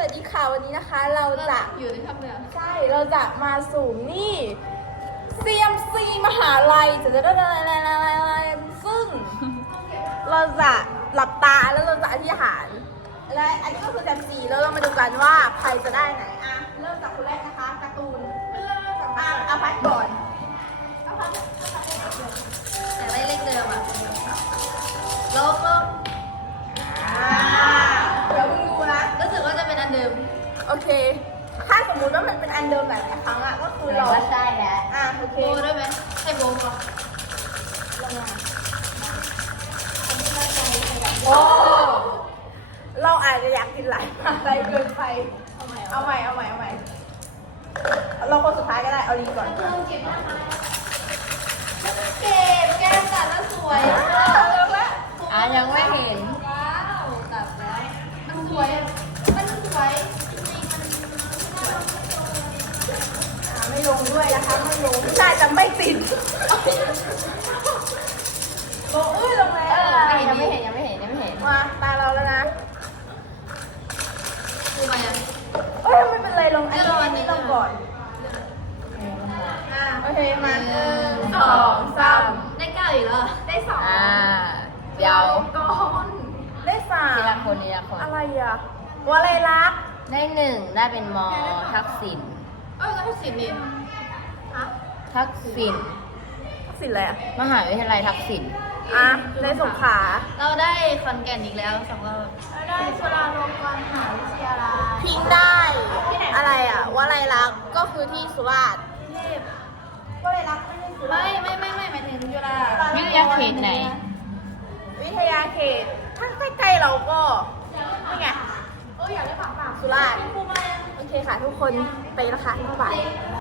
วัสดีค่ะวันนี้นะคะเราจะอยู่ในถ้ำเลยอ่ะใช่เราจะมาสู่นี่ CMC มหาลัยจะซึ่ง เราจะหลับตาแล้วเราจะอธิษฐานและอันนี้ก็คือ CMC แล้วเรามาดูกันว่าใครจะได้ไหนอ่ะเริ่มจากคนแรกนะคะการ์ตูนเอาพัดก่อนเอาพัดแต่ได้เลขเดิมอ่ะลบเดี๋ยวมึงดูนะรู้สึกว่าจะเป็นอันเดิมโอเค ถ้าสมมุติว่ามันเป็นอันเดิมหลายๆครั้งอ่ะก็คือเราใช่แล้วโอเคโบได้ไหมใช่โบปะโอ้เราอาจจะอยากกินหลายอะไรเกินไป เอาใหม่เราคนสุดท้ายก็ได้ เอาดีก่อนเก็บแก้มตัดแล้วสวยอ่ะเริ่มแล้วยังไม่เห็นว้าวตัดแล้วมันสวยมันสวยจริงๆมันสวยไม่ลงด้วยนะคะไม่ลงใช่จะไม่ติดลงลงแล้วยังไม่เห็นมาตาเราแล้วนะคือมายังไม่เป็นไรลงอันนี้ต้องก่อนโอเคมา 1 2 3ได้9อีกแล้วได้2 เดี๋ยวก่อนได้สามทีละคนอะไรอ่ะวลัยลักษณ์ได้1ได้เป็นมอทักษิณก็ทุกสิ่งนี่ฮะทักษิณสินอะไรอ่ะมหาวิทยาลัยทักษิณในสงขลาเราได้ขอนแก่นอีกแล้ว2 รอบได้จุฬาลงกรณ์มหาวิทยาลัยพิงได้อะไรอ่ะวลัยลักษณ์ก็คือที่สุราษฎร์เทพวลัยลักษณ์ไม่ใช่สุราษฎร์ไม่หมายถึงจุฬาวิทยาเขตไหนวิทยาเขตถ้าใกล้ๆเราก็นี่ไงอยากได้ฝากสุราษฎร์เป็นครูมาโอเคค่ะทุกคนไปแล้วค่ะบ๊ายบาย